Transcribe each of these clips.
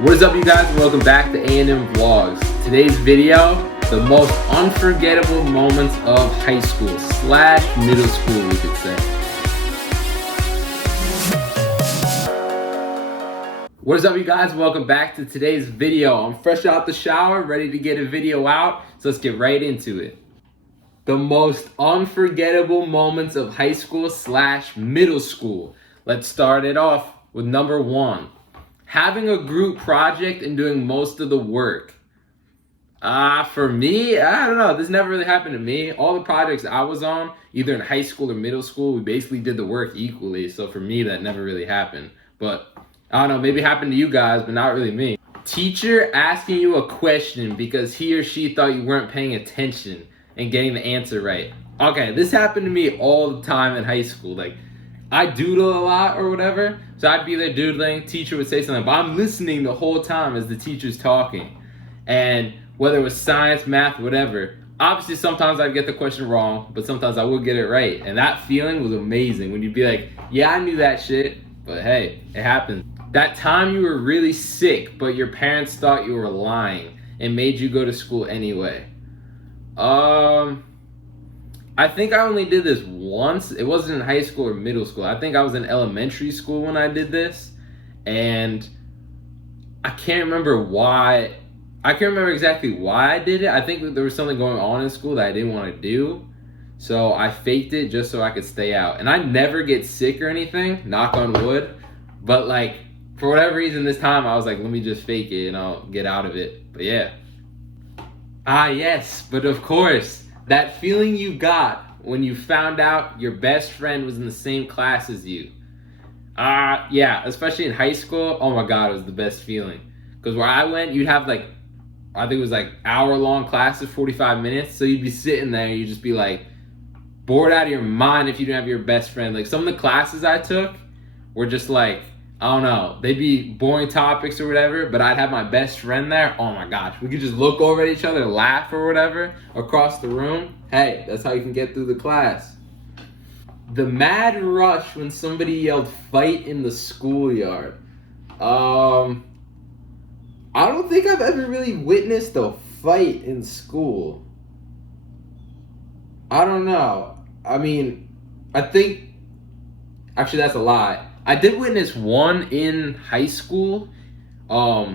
What is up, you guys? Welcome back to A&M Vlogs. Today's video, the most unforgettable moments of high school / middle school, we could say. What is up, you guys? Welcome back to today's video. I'm fresh out the shower, ready to get a video out, so let's get right into it. The most unforgettable moments of high school / middle school. Let's start it off with number 1. Having a group project and doing most of the work. For me, I don't know. This never really happened to me. All the projects I was on, either in high school or middle school, we basically did the work equally. So for me, that never really happened. But I don't know, maybe it happened to you guys, but not really me. Teacher asking you a question because he or she thought you weren't paying attention and getting the answer right. Okay, this happened to me all the time in high school. Like, I doodle a lot or whatever, so I'd be there doodling, teacher would say something, but I'm listening the whole time as the teacher's talking. And whether it was science, math, whatever, obviously sometimes I'd get the question wrong, but sometimes I would get it right. And that feeling was amazing when you'd be like, yeah, I knew that shit, but hey, it happened. That time you were really sick, but your parents thought you were lying and made you go to school anyway. I think I only did this once. It wasn't in high school or middle school. I think I was in elementary school when I did this. And I can't remember why. I can't remember exactly why I did it. I think there was something going on in school that I didn't want to do. So I faked it just so I could stay out. And I never get sick or anything, knock on wood. But like, for whatever reason this time, I was like, let me just fake it and I'll get out of it. But yeah. Yes, but of course. That feeling you got when you found out your best friend was in the same class as you. Yeah, especially in high school. Oh my God, it was the best feeling. Because where I went, you'd have like, I think it was like hour-long classes, 45 minutes. So you'd be sitting there, you'd just be like bored out of your mind if you didn't have your best friend. Like some of the classes I took were just like, I don't know, they'd be boring topics or whatever, but I'd have my best friend there. Oh my gosh, we could just look over at each other, laugh or whatever across the room. Hey, that's how you can get through the class. The mad rush when somebody yelled fight in the schoolyard. I don't think I've ever really witnessed a fight in school. I don't know. I mean, actually that's a lie. I did witness one in high school. I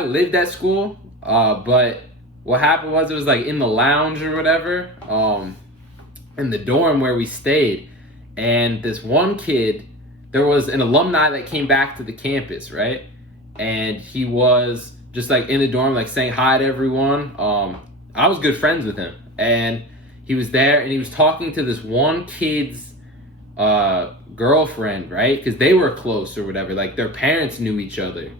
lived at school, but what happened was it was like in the lounge or whatever, in the dorm where we stayed. And this one kid, there was an alumni that came back to the campus, right? And he was just like in the dorm, like saying hi to everyone. I was good friends with him. And he was there and he was talking to this one kid's girlfriend, right? Because they were close or whatever, like their parents knew each other.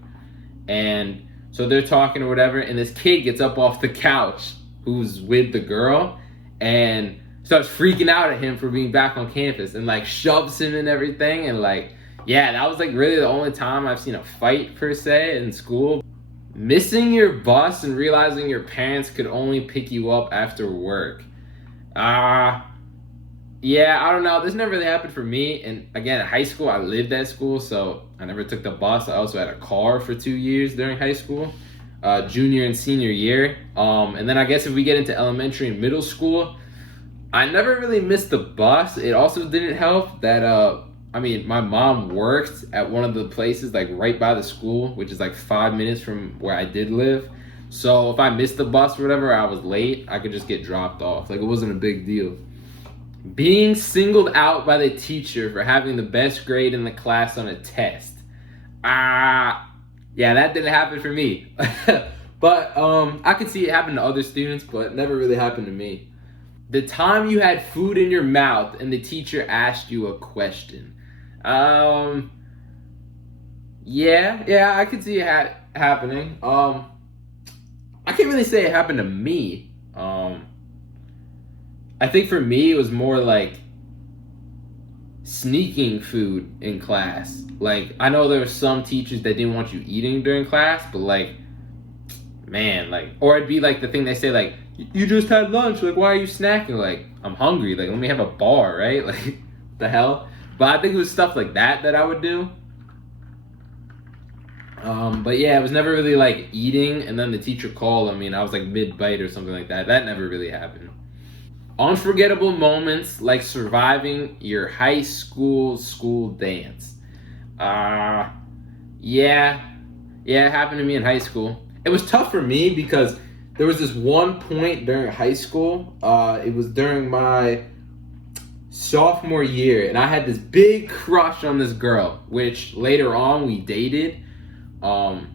And so they're talking or whatever, and this kid gets up off the couch who's with the girl and starts freaking out at him for being back on campus and like shoves him and everything. And like, yeah, that was like really the only time I've seen a fight per se in school. Missing your bus and realizing your parents could only pick you up after work. Yeah, I don't know. This never really happened for me. And again, in high school, I lived at school, so I never took the bus. I also had a car for 2 years during high school, junior and senior year. And then I guess if we get into elementary and middle school, I never really missed the bus. It also didn't help that, my mom worked at one of the places like right by the school, which is like 5 minutes from where I did live. So if I missed the bus or whatever, I was late, I could just get dropped off. Like it wasn't a big deal. Being singled out by the teacher for having the best grade in the class on a test. Yeah, that didn't happen for me. But I could see it happen to other students, but it never really happened to me. The time you had food in your mouth and the teacher asked you a question. Yeah, I could see it happening. I can't really say it happened to me. I think for me, it was more like sneaking food in class. Like, I know there were some teachers that didn't want you eating during class, but like, man, like, or it'd be like the thing they say, like, you just had lunch, like, why are you snacking? Like, I'm hungry, like, let me have a bar, right? Like, the hell? But I think it was stuff like that I would do. But yeah, it was never really like eating, and then the teacher called. I mean, I was like mid bite or something like that. That never really happened. Unforgettable moments like surviving your high school dance. Uh, yeah, yeah, it happened to me in high school. It was tough for me because there was this one point during high school. It was during my sophomore year, and I had this big crush on this girl, which later on we dated. Um,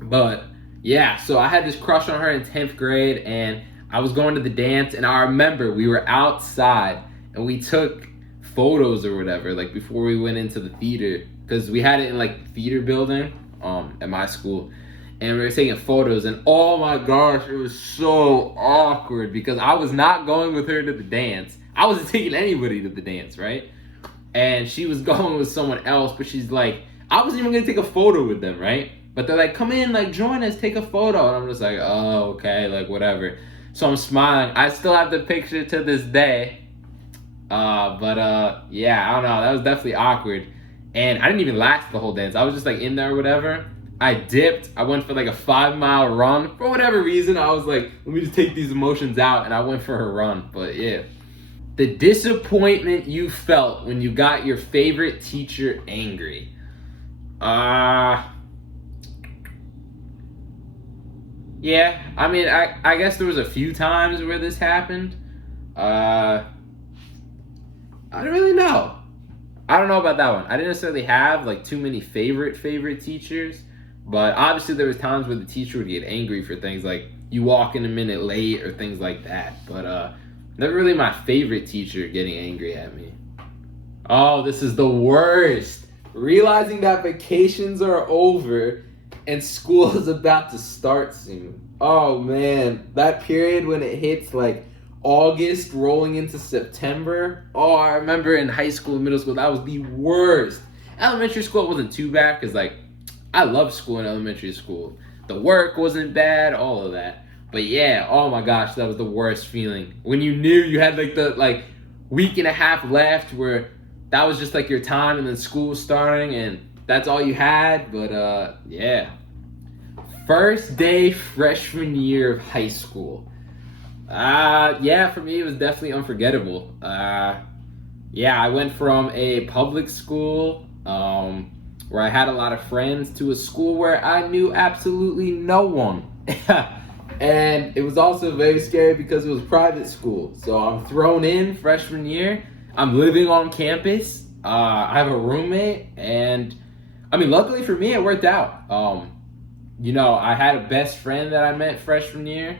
but yeah, so I had this crush on her in 10th grade, and I was going to the dance, and I remember we were outside and we took photos or whatever, like before we went into the theater, because we had it in like theater building at my school. And we were taking photos, and oh my gosh, it was so awkward because I was not going with her to the dance. I wasn't taking anybody to the dance, right? And she was going with someone else, but she's like, I wasn't even gonna take a photo with them, right? But they're like, come in, like join us, take a photo. And I'm just like, oh, okay, like whatever. So I'm smiling. I still have the picture to this day. But yeah, I don't know. That was definitely awkward. And I didn't even last the whole dance. I was just like in there or whatever. I dipped. I went for like a 5 mile run. For whatever reason, I was like, let me just take these emotions out. And I went for a run. But yeah. The disappointment you felt when you got your favorite teacher angry. Yeah, I mean, I guess there was a few times where this happened. I don't really know. I don't know about that one. I didn't necessarily have like too many favorite teachers, but obviously there was times where the teacher would get angry for things like you walk in a minute late or things like that. But never really my favorite teacher getting angry at me. Oh, this is the worst. Realizing that vacations are over and school is about to start soon. Oh man, that period when it hits like August rolling into September. Oh, I remember in high school and middle school, that was the worst. Elementary school wasn't too bad because like I loved school in elementary school. The work wasn't bad, all of that. But yeah, oh my gosh, that was the worst feeling. When you knew you had like the week and a half left where that was just like your time and then school was starting and that's all you had. But yeah. First day freshman year of high school. Yeah, for me it was definitely unforgettable. Yeah, I went from a public school where I had a lot of friends to a school where I knew absolutely no one. And it was also very scary because it was private school. So I'm thrown in freshman year. I'm living on campus. I have a roommate, and I mean, luckily for me, it worked out. I had a best friend that I met freshman year.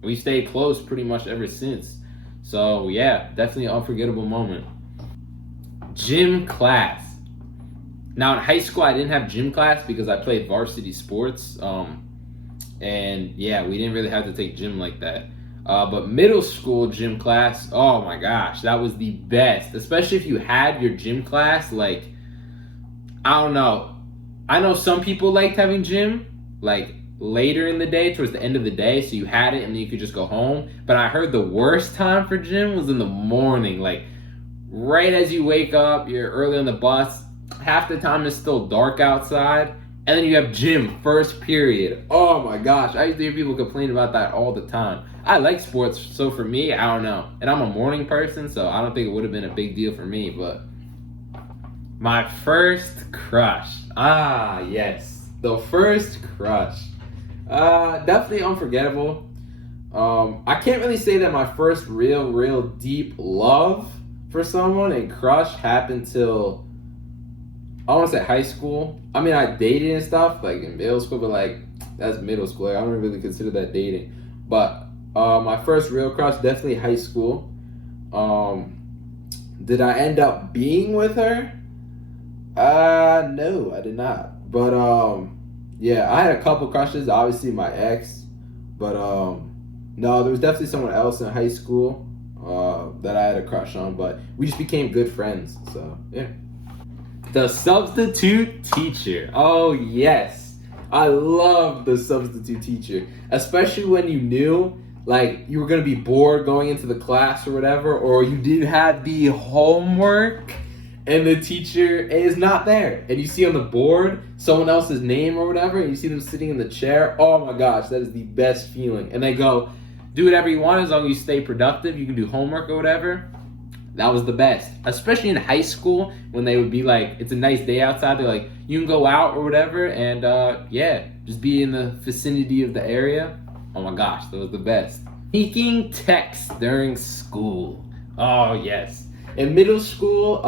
We stayed close pretty much ever since. So yeah, definitely an unforgettable moment. Gym class. Now in high school, I didn't have gym class because I played varsity sports. And yeah, we didn't really have to take gym like that. But middle school gym class, oh my gosh, that was the best. Especially if you had your gym class, like, I don't know. I know some people liked having gym, like, later in the day, towards the end of the day, so you had it and then you could just go home. But I heard the worst time for gym was in the morning, like, right as you wake up, you're early on the bus, half the time it's still dark outside, and then you have gym first period. Oh my gosh, I used to hear people complain about that all the time. I like sports, so for me, I don't know. And I'm a morning person, so I don't think it would have been a big deal for me, but my first crush. Ah, yes. The first crush. Definitely unforgettable. I can't really say that my first real deep love for someone and crush happened till I want to say high school. I mean, I dated and stuff like in middle school, but like that's middle school. Like, I don't really consider that dating. But my first real crush definitely high school. Did I end up being with her? No, I did not. But yeah, I had a couple crushes. Obviously, my ex, but no, there was definitely someone else in high school that I had a crush on. But we just became good friends. So yeah. The substitute teacher. Oh, yes. I love the substitute teacher, especially when you knew like you were going to be bored going into the class or whatever, or you didn't have the homework and the teacher is not there. And you see on the board someone else's name or whatever, and you see them sitting in the chair. Oh my gosh, that is the best feeling. And they go, do whatever you want as long as you stay productive. You can do homework or whatever. That was the best, especially in high school when they would be like, it's a nice day outside. They're like, you can go out or whatever, and yeah, just be in the vicinity of the area. Oh my gosh, that was the best. Sneaking texts during school. Oh yes. In middle school,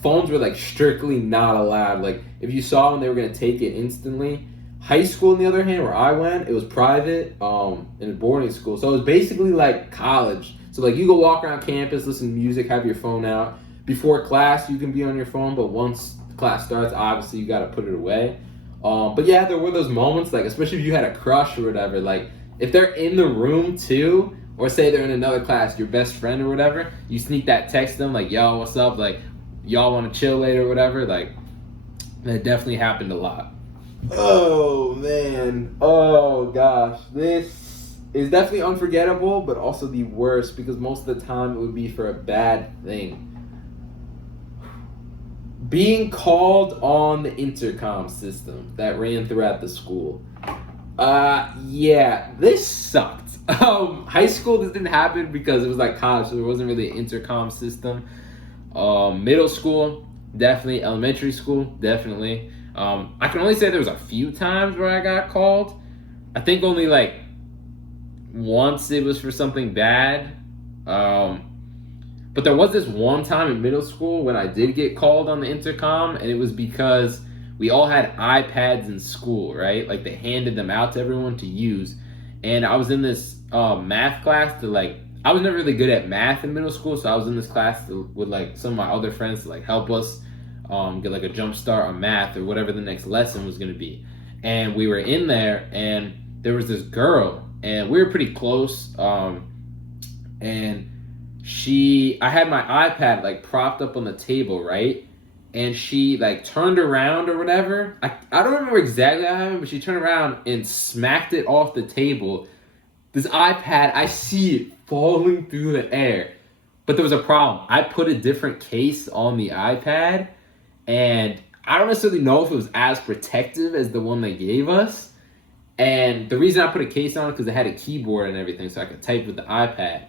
phones were like strictly not allowed. Like if you saw them, they were gonna take it instantly. High school, on the other hand, where I went, it was private, in a boarding school. So it was basically like college. So like you go walk around campus, listen to music, have your phone out. Before class, you can be on your phone, but once class starts, obviously you gotta put it away. But yeah, there were those moments, like especially if you had a crush or whatever, like if they're in the room too, or say they're in another class, your best friend or whatever, you sneak that text them like, yo, what's up? Like, y'all wanna chill later or whatever? Like, that definitely happened a lot. Oh man, oh gosh, this is definitely unforgettable, but also the worst because most of the time it would be for a bad thing. Being called on the intercom system that ran throughout the school. Yeah, this sucked. High school, this didn't happen because it was like college, so there wasn't really an intercom system. Middle school, definitely. Elementary school, definitely. I can only say there was a few times where I got called. I think only like once it was for something bad. But there was this one time in middle school when I did get called on the intercom, and it was because we all had iPads in school, right? Like they handed them out to everyone to use. And I was in this math class to like, I was never really good at math in middle school, so I was in this class with like some of my other friends to like help us get like a jump start on math or whatever the next lesson was going to be. And we were in there, and there was this girl, and we were pretty close. And I had my iPad like propped up on the table, right? And she like turned around or whatever. I don't remember exactly what happened, but she turned around and smacked it off the table. This iPad, I see it falling through the air. But there was a problem. I put a different case on the iPad, and I don't necessarily know if it was as protective as the one they gave us. And the reason I put a case on it because it had a keyboard and everything, so I could type with the iPad.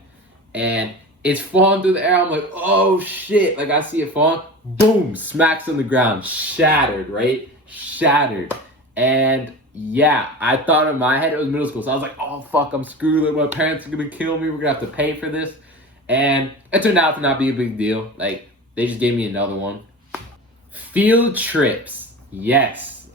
And it's falling through the air. I'm like, oh shit. Like I see it falling. Boom, smacks on the ground. Shattered, right? Shattered. And yeah, I thought in my head it was middle school. So I was like, oh fuck, I'm screwed. Like my parents are gonna kill me. We're gonna have to pay for this. And it turned out to not be a big deal. Like they just gave me another one. Field trips. Yes.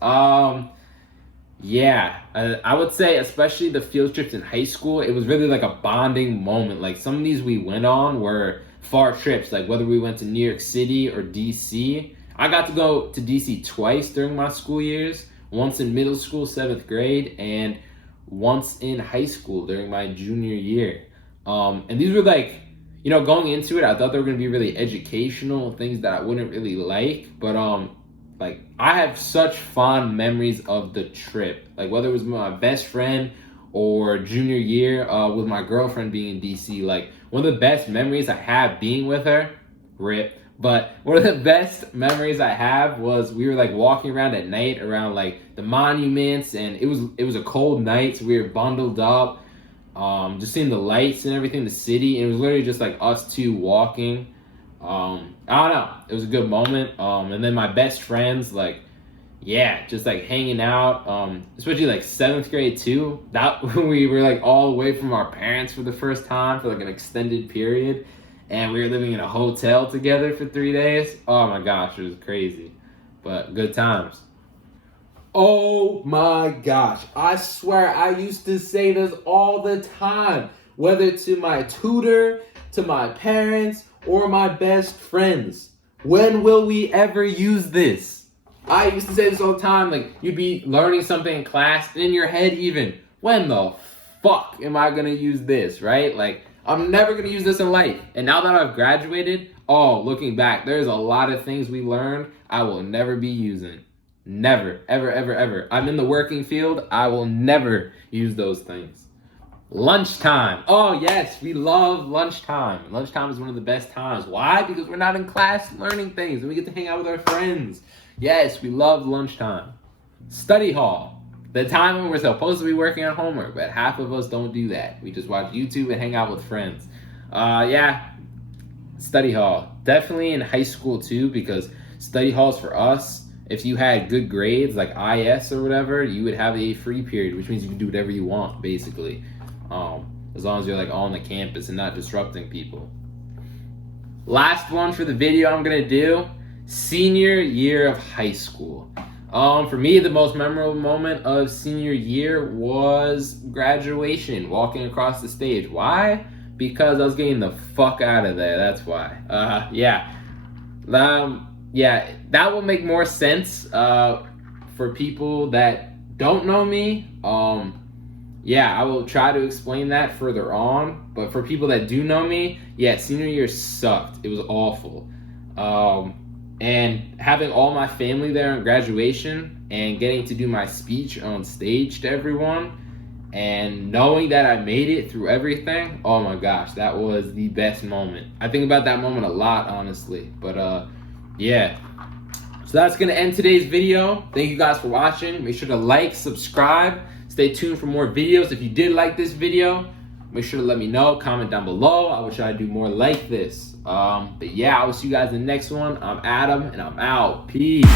Yeah, I would say especially the field trips in high school, it was really like a bonding moment. Like some of these we went on were far trips, like whether we went to New York City or DC. I got to go to DC twice during my school years, once in middle school, 7th grade, and once in high school during my junior year. And these were like, you know, going into it, I thought they were going to be really educational, things that I wouldn't really like, but like I have such fond memories of the trip, like whether it was my best friend or junior year with my girlfriend being in DC. Like one of the best memories I have being with her, rip, but one of the best memories I have was we were like walking around at night around like the monuments, and it was a cold night, so we were bundled up, just seeing the lights and everything, the city, and it was literally just like us two walking. I don't know. It was a good moment. And then my best friends, like, yeah, just like hanging out. Especially like 7th grade too. That we were like all away from our parents for the first time for like an extended period, and we were living in a hotel together for 3 days. Oh my gosh, it was crazy, but good times. Oh my gosh, I swear I used to say this all the time, whether to my tutor, to my parents, or my best friends. When will we ever use this? I used to say this all the time, like you'd be learning something in class, and in your head even, when the fuck am I gonna use this, right? Like, I'm never gonna use this in life. And now that I've graduated, looking back, there's a lot of things we learned I will never be using. Never, ever, ever, ever. I'm in the working field, I will never use those things. Lunchtime. Oh yes, we love lunchtime. Lunchtime is one of the best times. Why? Because we're not in class learning things and we get to hang out with our friends. Yes, we love lunchtime. Study hall. The time when we're supposed to be working on homework, but half of us don't do that. We just watch YouTube and hang out with friends. Yeah, study hall. Definitely in high school too, because study halls for us, if you had good grades like IS or whatever, you would have a free period, which means you can do whatever you want basically. As long as you're like on the campus and not disrupting people. Last one for the video I'm gonna do, senior year of high school. For me, the most memorable moment of senior year was graduation, walking across the stage. Why? Because I was getting the fuck out of there, that's why. Yeah, that will make more sense for people that don't know me. Yeah, I will try to explain that further on. But for people that do know me, yeah, senior year sucked. It was awful. And having all my family there on graduation and getting to do my speech on stage to everyone and knowing that I made it through everything, oh my gosh, that was the best moment. I think about that moment a lot, honestly. But yeah. So that's going to end today's video. Thank you guys for watching. Make sure to like, subscribe. Stay tuned for more videos. If you did like this video, make sure to let me know. Comment down below. I will try to do more like this. But yeah, I will see you guys in the next one. I'm Adam, and I'm out. Peace.